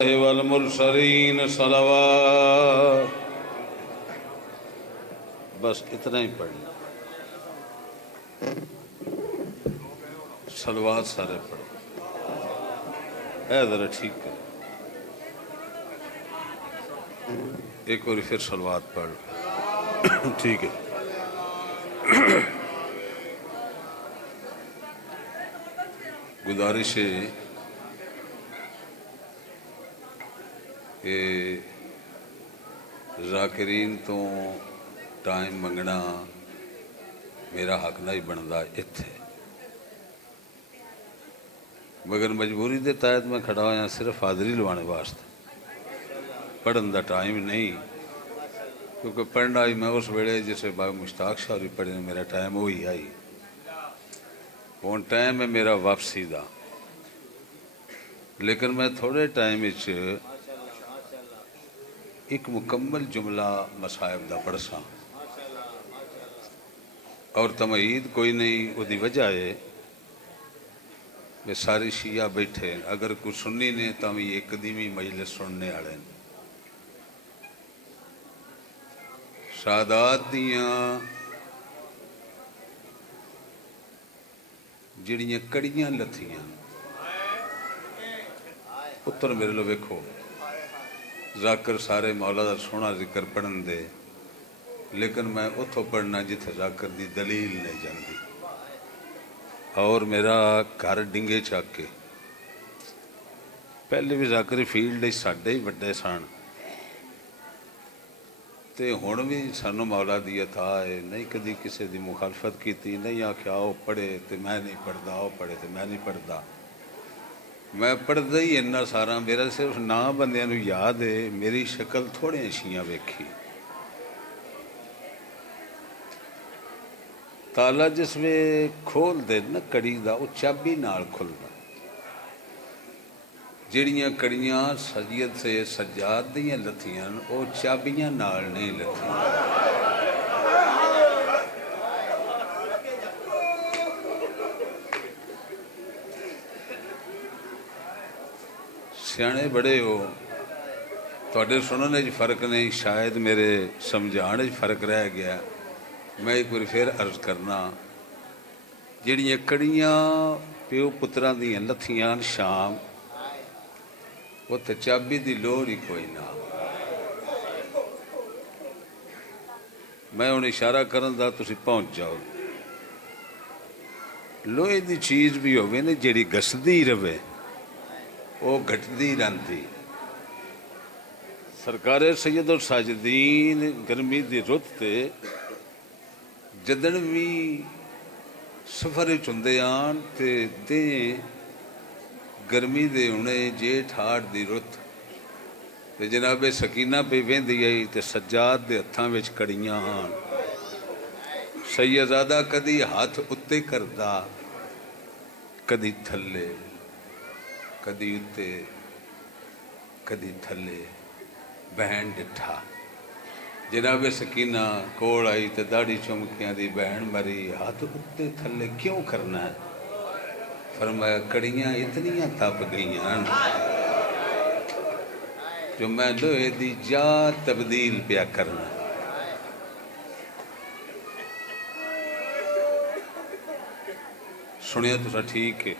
والمرسلین صلوات. بس اتنا ہی پڑھنا. صلوات سارے پڑھ. اے ذرا ٹھیک کر. ایک اور پھر صلوات پڑھ. ٹھیک ہے. گزارش ہے کہ ذاکرین تو ٹائم منگنا میرا حق نہیں بنتا اتنے، مگر مجبوری دے تحت میں کھڑا ہوا صرف حاضری لوانے واسطے. پڑھن دا ٹائم نہیں، کیونکہ پڑھنا ہی میں اس ویلے جسے بابا مشتاق شاہ پڑھے میرا ٹائم وہی آئی. ہوں ٹائم ہے میرا واپسی دا، لیکن میں تھوڑے ٹائم ایک مکمل جملہ مصائب دا پڑھ سا، اور تمہید کوئی نہیں. وہی وجہ ہے کہ سارے شیعہ بیٹھے، اگر کوئی سنی نے تو بھی ایک قدیمی مجلس سننے والے. سادات دیاں جڑیاں کڑیاں لتھیاں پتر میرے لو ویکھو. ذاکر سارے مولا دا سونا ذکر پڑھن دے، لیکن میں اتھو پڑھنا جتھے ذاکر دی دلیل نہیں جاندی. اور میرا گھر ڈنگے چاک کے پہلے بھی ذاکری فیلڈ ساڈے ہی وڈے سن، تے ہن بھی سانو مولا دی عطا ہے. نہیں کدی کسی دی مخالفت کیتی، نہیں آکھیا او پڑھے تے میں نہیں پڑھدا، او پڑھے تے میں نہیں پڑھدا. میں پڑھدا ہی اتنا سارا. میرا صرف نام بندیاں نو یاد ہے، میری شکل تھوڑے شیاں ویکھی. تالا جس میں کھول دے نا کڑی دا، وہ چابی نال کھلدا. جڑیاں کڑیاں سید سے سجاد دیاں لتھیاں وہ چابیاں نال نہیں لتھیاں. سیانے بڑے ہو، تواڈے سننے چ فرق نہیں، شاید میرے سمجھانے چ فرق رہ گیا. میں ایک بار پھر عرض کرنا، جڑیاں کڑیاں پیو پتراں دیاں لتھیاں شام، وہ تے چابی دی لوڑ ہی کوئی نہ. میں ہن اشارہ کرن دا تسی پہنچ جاؤ. لوہے دی چیز بھی ہوے نا جڑی گسدی رہے وہ گھٹدی رہندی. سرکار سید الساجدین گرمی دی رت تے جدن بھی سفر چندے آن تے دیں گرمی دے انہیں جیٹھ ہاڑ دی رت تے جناب سکینہ پہ ویندی آئی تے سجاد دے ہتھاں وچ کڑیاں آن. سیدزادہ کدی ہاتھ اتے کردا، کدی تھلے، کدی اتے کدی تھلے. بہن ڈٹھا جناب سکینہ کوڑ آئی تے داڑھی چمکیاں دی بہن مری. ہاتھ اتے تھلے کیوں کرنا ہے؟ فرمایا کڑیاں اتنیاں تپ گئیاں جو میں لوہے دی جا تبدیل پیا کرنا. سنیا تو سا ٹھیک ہے،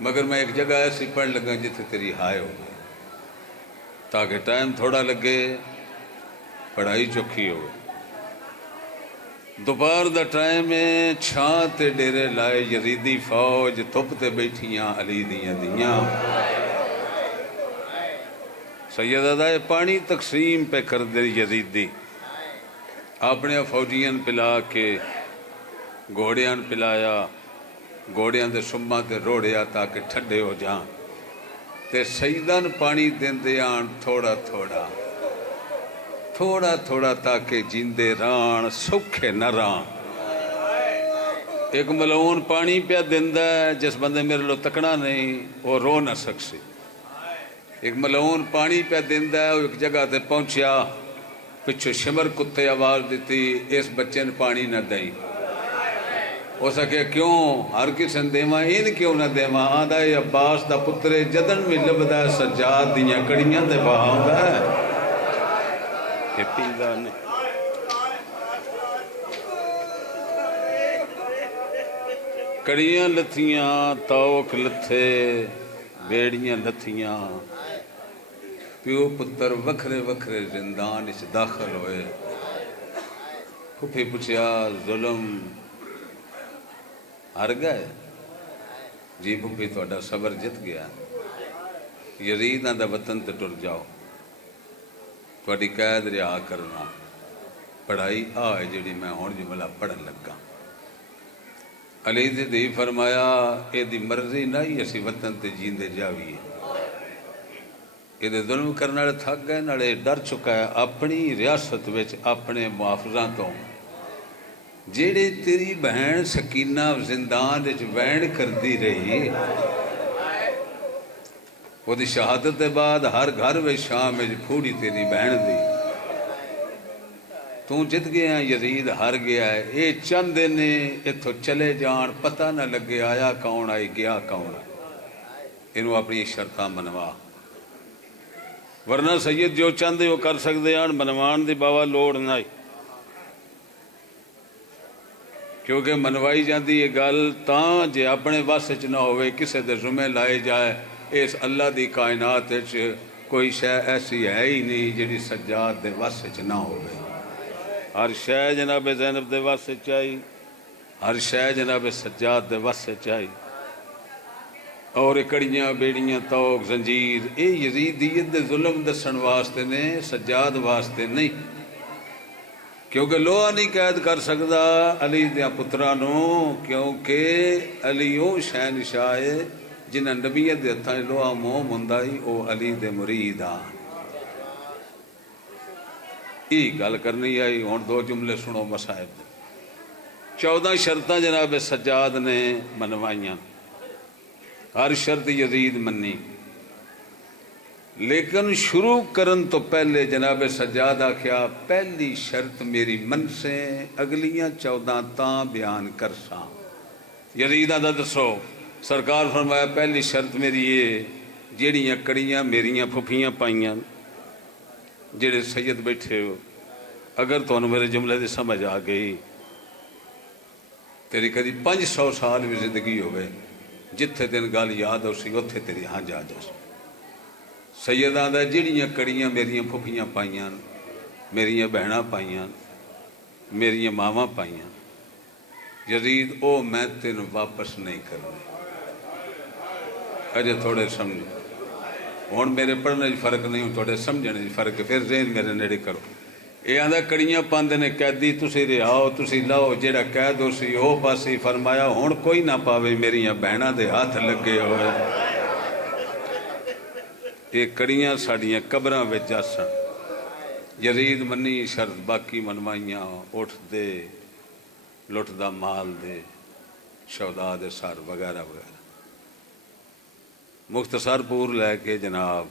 مگر میں ایک جگہ ایسی پڑھ لگا جتھے تیری ہائے ہو گئی، تاکہ ٹائم تھوڑا لگے پڑھائی چوکھی ہو. دوپہر دا ٹائم ہے، چھاں تے ڈیرے لائے یزیدی فوج تھپ تے بیٹھیاں علی دیاں دیاں. سیدزادہ پانی تقسیم پہ کر دے یزیدی، اپنے فوجیاں پلا کے گھوڑیاں پلایا، گھوڑیاں دے سماں تے روڑیا تاکہ ٹھنڈے ہو جاں. تے سیدان پانی دیندے آن تھوڑا تھوڑا تھوڑا تھوڑا تاکہ جیندے ران سکھے نہ ران. ایک ملعون پانی پیا دیندہ ہے، جس بندے میرے لو تکنا نہیں وہ رو نہ سکسی. ایک ملعون پانی پیا دیندہ ہے، وہ ایک جگہ تے پہنچیا، پچھو شمر کتے آواز دیتی اس بچے نے پانی نہ دیں. اس آخیا کیوں ہر کسی نے دیواں ان کیوں نہ دیواں آندا اے عباس دا پترے جدن بھی لبدا سجاد دیاں کڑیاں تے بہاوندا ہے یہ پیندا نہیں کڑیاں لتھیاں توک لتھے بیڑیاں لتھیاں پیو پتر وکھرے وکھرے زندان اس داخل ہوئے پھپھی پوچھیا ظلم ہر گئے جی پھپھی تہاڈا صبر جت گیا یزید آندا وطن تے ٹر جاؤ تہاڈی قید رہا کرنا پڑھائی آ ہے جڑی میں ہن جملہ پڑھن لگا علی دی دھی فرمایا اے دی مرضی نہیں اسی وطن تے جیندے جاویے یہ ظلم کرنے والے تھک گئے نالے ڈر چکا ہے اپنی ریاست وچ اپنے محافظاں تو جیڑے تیری بہن سکینہ زندان وچ وین کردی رہی وہ دی شہادت دے بعد ہر گھر وچ شام وچ پھوڑی تیری بہن دی تو جت گیا یزید ہار گیا ہے اے چند نے اتھو چلے جان پتہ نہ لگے آیا کون آئی گیا کون انہوں اپنی شرطاں منوا ورنہ سید جو چند وہ کر سکتے ہیں منوان دی باوا لوڑ نہ کیونکہ منوائی جاندی یہ گل تاں جے اپنے وس چ نہ ہوئے کسے دے ذمہ لائے جائے اس اللہ دی کائنات وچ کوئی شے ایسی ہے ہی نہیں جڑی سجاد دے وس چ نہ ہوئے ہر شے جناب زینب دے وس چ آئی ہر شے جناب سجاد دے وس چ آئی اور کڑیاں بیڑیاں توک زنجیر اے یزیدیت دے ظلم دسن واسطے نے سجاد واسطے نہیں کیونکہ لوہا نہیں قید کر سکتا علی دیاں پترانوں کیونکہ علی او شہنشاہ ہے جنہ نبیت دے ہتھاں لوہا موم ہوندا او علی دے مرید آ ای گل کرنی آئی ہن دو جملے سنو مصائب 14 شرطاں جناب سجاد نے منوائیاں ہر شرط یزید منی لیکن شروع کرن تو پہلے جناب سجاد آکھیا پہلی شرط میری من سے اگلیاں 14 تاں بیان کرساں یزید آدھا دسو سرکار فرمایا پہلی شرط میری یہ جیڑیاں کڑیاں میریاں پھپھیاں پائیاں جڑے سید بیٹھے ہو اگر تو میرے جملے دی سمجھ آ گئی تیری کدی 500 سال بھی زندگی ہوئے جتھے تین گل یاد ہو سی اتھے تیری ہاں جا جا سید آندا جڑیاں کڑیاں میریاں پھپھیاں پائیاں میریاں بہناں پائیاں میریاں ماواں پائیاں یزید او میں تین واپس نہیں کرنے اجے تھوڑے سمجھو ہن میرے پڑھنے دی فرق نہیں تھوڑے سمجھنے دی فرق پھر ذہن میرے نیڑے کرو یہ آندا کڑیاں پاندے نے قیدی تسی رہاؤ تسی لاؤ جیڑا قید ہو سی او پاسی فرمایا ہن کوئی نہ پاوے میریاں بہناں دے ہاتھ لگے ہوئے یہ کڑیاں ساڑیاں قبراں وچ جاسن یزید منی شرط باقی منوائیاں اٹھ دے لٹ دا مال دے شہداء دے سر وغیرہ وغیرہ مختصر پور لے کے جناب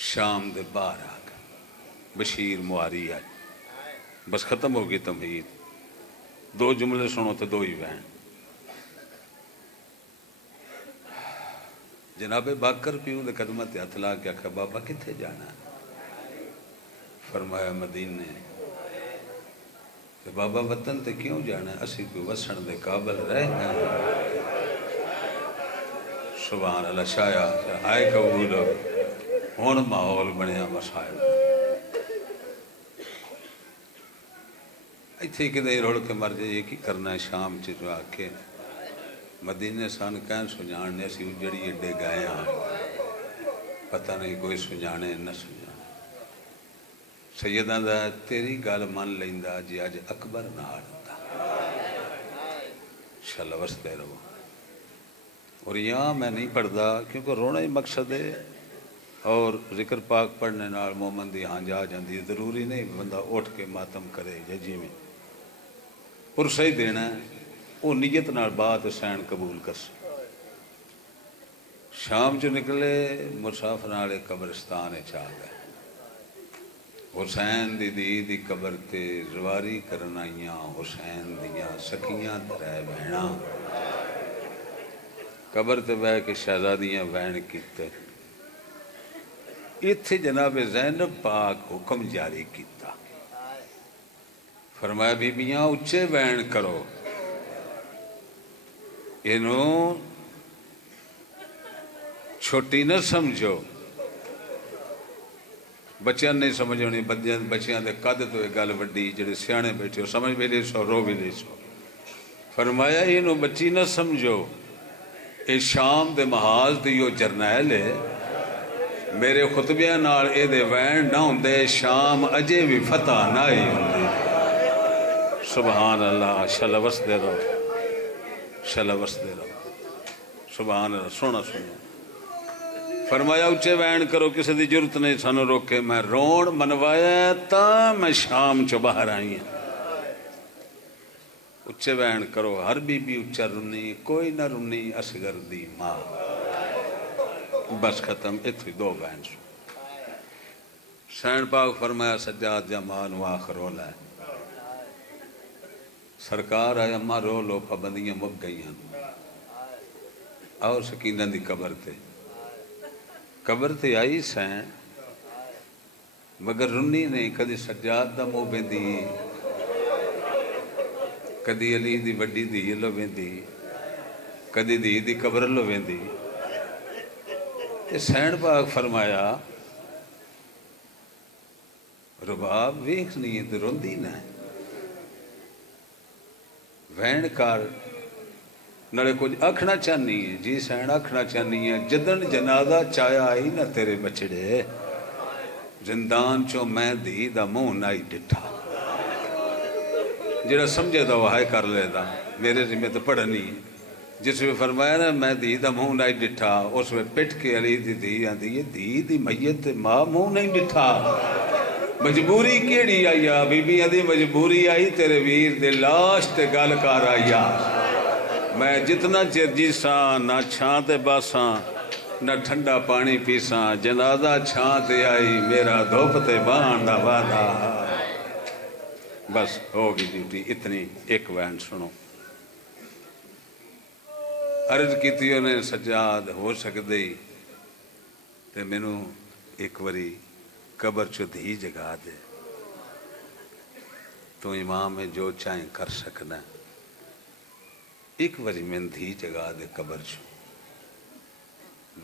شام دے باہر آ گئے بشیر معاری آئی بس ختم ہو گئی تمہید 2 جملے سنو تو 2 ہی بہن جناب باکر پیوں دے قدمہ تے ہتھ لا کے آکھا بابا کتھے جانا فرمایا مدینے تے بابا وطن تے کیوں جانا اسی کوئی وسن دے قابل رہ گئے سبحان اللہ شایا آئے قبول ہون ماحول بنیا مسائل ایتھے کدے رڑ کے مر جائے کی کرنا ہے شام چ جو آ کے مدینے سان کہن سنجانے اسی اجڑی اڈے گئے ہاں پتہ نہیں کوئی سنجانے نہ سنجانے سیداں دا تیری گل من لیندا جی اج اکبر نال ہوندا انشاءاللہ وستے رہو اور یہاں میں نہیں پڑھتا کیونکہ رونا ہی مقصد ہے اور ذکر پاک پڑھنے نال مومن دی ہاں جا جاندی ہے ضروری نہیں بندہ اٹھ کے ماتم کرے یا جی میں پرسہ ہی دینا ہے وہ نیت نال بات حسین قبول کر سکے شام چ نکلے مسافر والے قبرستان چ آ گئے حسین دی دھی دی قبر تے زواری کرن آئیاں حسین دیاں سکیاں ترے بہناں قبر تے بہ کے شہزادیاں بہن کیتے اتھے جناب زینب پاک حکم جاری کیتا فرمایا بی بیاں اچھے بہن کرو انہوں چھوٹی نہ سمجھو بچیاں نہیں سمجھ ہونی بچیاں دے قد تو ایک گل وڈی جڑے سیانے بیٹھے ہو سمجھ بھی لے سو رو بھی لے سو فرمایا انہوں بچی نہ سمجھو اے شام دے محاذ دیو جرنیل ہے میرے خطبیاں نال اے دے وین نہ ہوندے شام اجے بھی فتح نہ ہی ہوندے سبحان اللہ شلوس دے رہو شلوس دے رہو سبحان اللہ سونا سونا فرمایا اچھے وین کرو کسی دی جرت نہیں سانو روکے میں رون منوایا تا میں شام چو باہر آئی ہیں اچھے وین کرو ہر بی بی اچھا رنی کوئی نہ رنی اصغر دی ماں بس ختم اتھوی دو وین سو سین پاک فرمایا سجاد جامان و آخر رولا ہے سرکار آیا ماں رو لو پابندیاں مک گئی ہیں اور سکینہ دی قبر آئی سین مگر رنی نہیں کدی سجاد دا مو بیندی کدی علی دی وڈی دی لو بیندی کدی دی قبر لو بیندی تے سین پاک فرمایا رباب ویکھ نہیں ہے تے روندی نہ وین کار نڑے کچھ اکھنا چاہنی ہے جی سین اکھنا چاہنی ہے جدن جنازہ چایا آئی نہ تیرے بچڑے زندان چو میں دی دا منہ نائی ڈٹھا جڑا سمجھے دا وہ ہائے کر لے دا میرے ذمہ تو پڑھنی ہے جس میں فرمایا نا میں دی دا منہ نائی ڈٹھا اس میں پٹ کے علی دی آندی ہے دی میت ماں منہ نہیں ڈٹھا مجبوری کیڑی آیا بی بی آدھی مجبوری آئی تیرے ویر دے لاش تے گل کر آیا میں جتنا چر جیساں نہ چھاں تے باساں نہ ٹھنڈا پانی پیساں جنازہ چھاں تے آئی میرا دھوپ تے بان دا وعدہ بس ہوگی ڈیوٹی اتنی ایک وین سنو عرض کیتیوں نے سجاد ہو سکدے تے مینوں ایک وری قبر چو دھی جگا دے تو امام میں جو چاہیں کر سکنا ایک وری میں دھی جگا دے قبر چو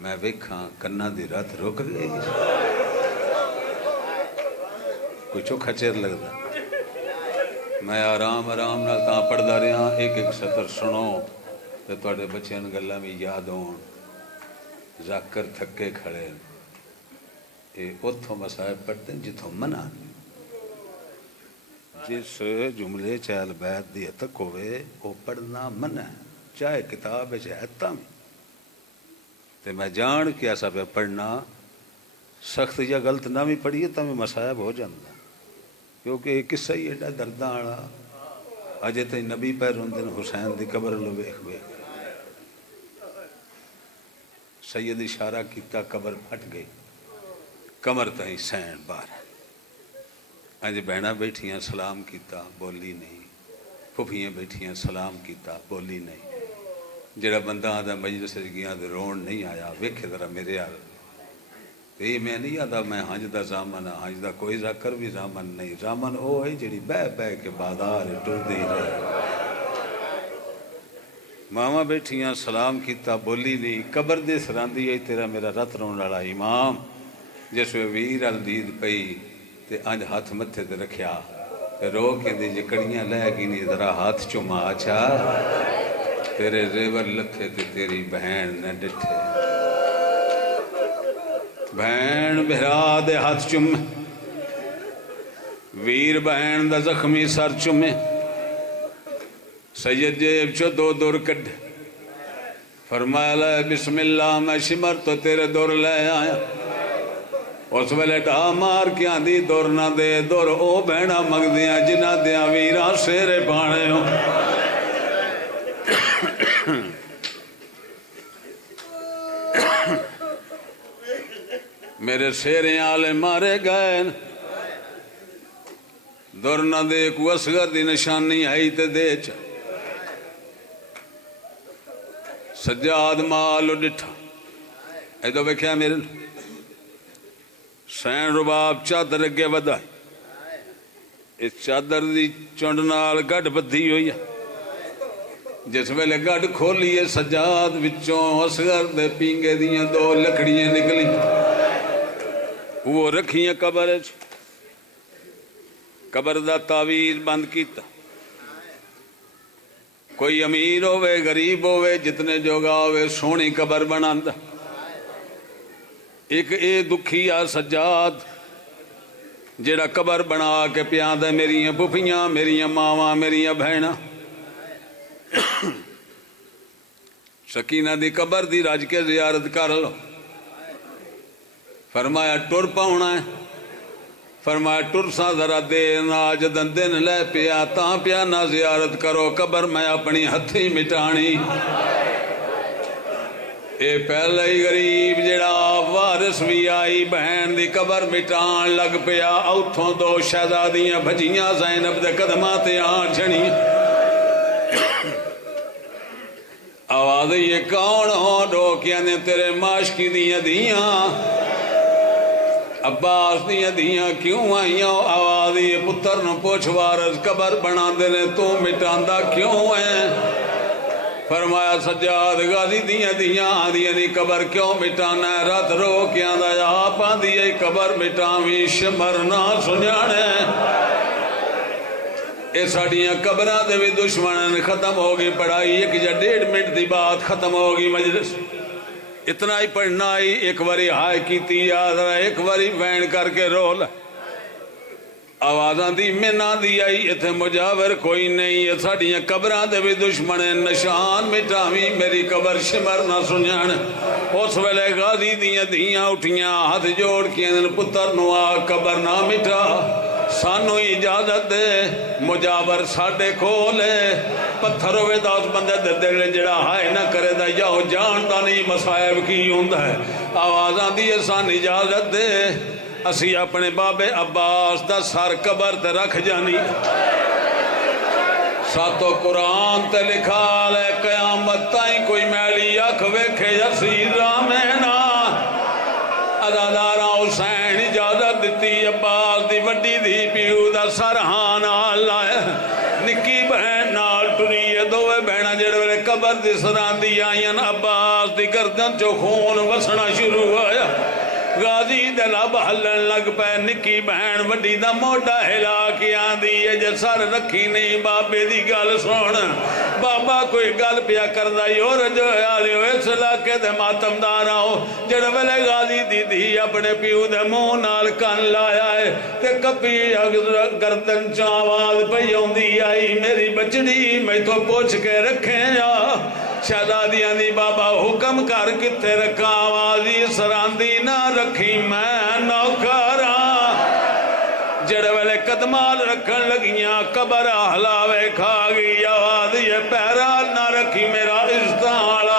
میں ویکھاں کنا دی رات رک گئی کوئی چوکھا چیر لگتا میں آرام نہ تاں پڑھدا رہا ایک سطر سنو تے تواڈے بچیاں نوں گلاں وی یاد ہون ذاکر تھکے کھڑے اتھوں مسائب پڑھتے ہیں جتھوں منع جس جملے چہل بیت دی تک ہوئے وہ پڑھنا منع ہے چاہے کتاب ہے تم تے میں جان کے ایسا پہ پڑھنا سخت یا غلط نہ بھی پڑھیے تمہیں مسائب ہو جاندہ کیونکہ ایک قصہ ہی ایڈا درداں آڑا اجے تے نبی پہ روندن حسین دی قبر لو ویکھ سید اشارہ کیتا قبر پھٹ گئی کمر تائیں سین بار اج بہناں بیٹھیاں سلام کیتا بولی نہیں پھپھیاں بیٹھیاں سلام کیتا بولی نہیں جڑا بندہ آدھا مجلس گیاں دے رون نہیں آیا ویکھے ذرا میرے حال یہ میں نہیں آدھا میں ہنج دا زامن ہنج دا کوئی ذکر بھی زامن نہیں زامن او ہے جڑی بہ کے بازار ٹردی رہے ماما بیٹھیاں سلام کیتا بولی نہیں قبر دے سراندی ہے تیرا میرا رت رون والا امام جس میں ویر الدید پئی تے انج ہاتھ متھے تے رکھیا تے رو کے دی جکڑیاں لے گی نہیں ذرا ہاتھ چما اچھا تیرے زیور لتھے تے تیری بہن نہ ڈٹھے بہن بہرا دے ہاتھ چمے ویر بہن دا زخمی سر چمے سید جیب چو دو دور کڈ فرمایا لے بسم اللہ میں شمر تو تیرے دور لے آیا اس ویلے ڈا مار کے آندھی دور نہ دے دور او بہنا مگ دیاں جنہ دیاں ویراں سیرے بانے ہوں میرے سیرے آلے مارے گئے دور نہ دے کو اصغر دی نشانی آئی تے دے چا سجاد مالو ڈٹھا ایدو بیکھیا میرے سین رباب چادر اگے بدائی اس چادر دی چونڈنال گڑ بدھی ہوئی ہے جس ویلے گڑ کھولیے سجاد وچوں اصغر دے پینگے دیاں دو لکڑیاں نکلی وہ رکھیاں قبر قبر دا تعویذ بند کیتا کوئی امیر ہوئے غریب ہوئے جتنے جوگا ہوئے سونی قبر بناندا ایک اے دکھی آ سجاد جیڑا قبر بنا کے پیاندہ میریاں پھپھیاں میریاں ماواں میریاں بہناں سکینہ دی قبر دی راج کے زیارت کر لو فرمایا ٹر پاؤنا ہے فرمایا ٹر سا ذرا دیر نہ جدن دن لے پیا تاں پیا نہ زیارت کرو قبر میں اپنی ہتھی مٹانی اے پہلے ہی غریب جڑا وارث بھی آئی بہن دی قبر مٹان لگ پیا اوتھوں دو شہزادیاں بھجیاں زینب دے قدماں تے آن چھڑی آواز یہ کون ہو ڈوکیاں نے تیرے معاشقی دیاں دیاں عباس دیاں دیاں کیوں آئیاں آواز یہ پتر نو پوچھ وارث قبر بنا دینے تو مٹاندہ کیوں ہیں فرمایا سجاد غازی دیاں دیاں آدھیاں دی قبر کیوں مٹانا ہے رات رو کیاں دا آپ آدھی قبر مٹاویں شمر نہ سنجانے اے ساڑیاں قبرہ دے بھی دشمنن ختم ہوگی پڑھائی ایک یا 1.5 منٹ دی بات ختم ہوگی مجلس اتنا ہی پڑھنا ہی ایک واری ہائے کی تیاد رہا ایک واری وین کر کے رول آوازاں دی میں نہ دی آئی اتھے مجاور کوئی نہیں یہ ساڑیاں قبرہ دے بھی دشمنن نشان مٹاویں میری قبر شمر نہ سنجان اس ویلے غازی دیاں اٹھیاں ہاتھ جوڑ کیا پتر نوا قبر نہ مٹا سانو اجازت دے مجاور ساڑے کھولے پتھر ہوئے دا اس بندے دے دل جڑا ہائے نہ کرے دا یاو جانتا نہیں مسائب کی ہوندہ ہے آوازاں دیئے سان اجازت دے اسی اپنے باب عباس دا سر قبر تے رکھ جانی ساتو قرآن تے لکھا لے قیامت تائیں کوئی میلی اکھ ویکھے یسیر رامینا ادادارہ حسین اجازت دیتی عباس دی وڈی دی پیو دا سرحان آلہ نکی بہن نال ٹریے دوے بہنہ جڑے ویلے قبر دی سران دی آئین عباس دی گردن چو خون وسنا شروع آیا غازی دلہ بہلن لگ پہ نکی بہن وڈی دا موڑا ہلا کی آندی ہے جے سر رکھی نہیں بابے دی گل سون بابا کوئی گل پیا کردہ یور جو آلیو اس علاقے دے ماتم دارا ہو جڑ ویلے غازی دی دی اپنے پیو دے منہ نال کان لایا ہے تے کپی گردن چاواز پیوں دی آئی میری بچڑی میں تو پوچھ کے رکھیں جا شہزادیاں دی بابا حکم کر کتے رکھا آوازی سراندی نہ رکھی میں نوکراں جڑے ویلے قدمال رکھن لگیاں قبر حلاوے کھا گئی آواز یہ پیرا نہ رکھی میرا ازدہالا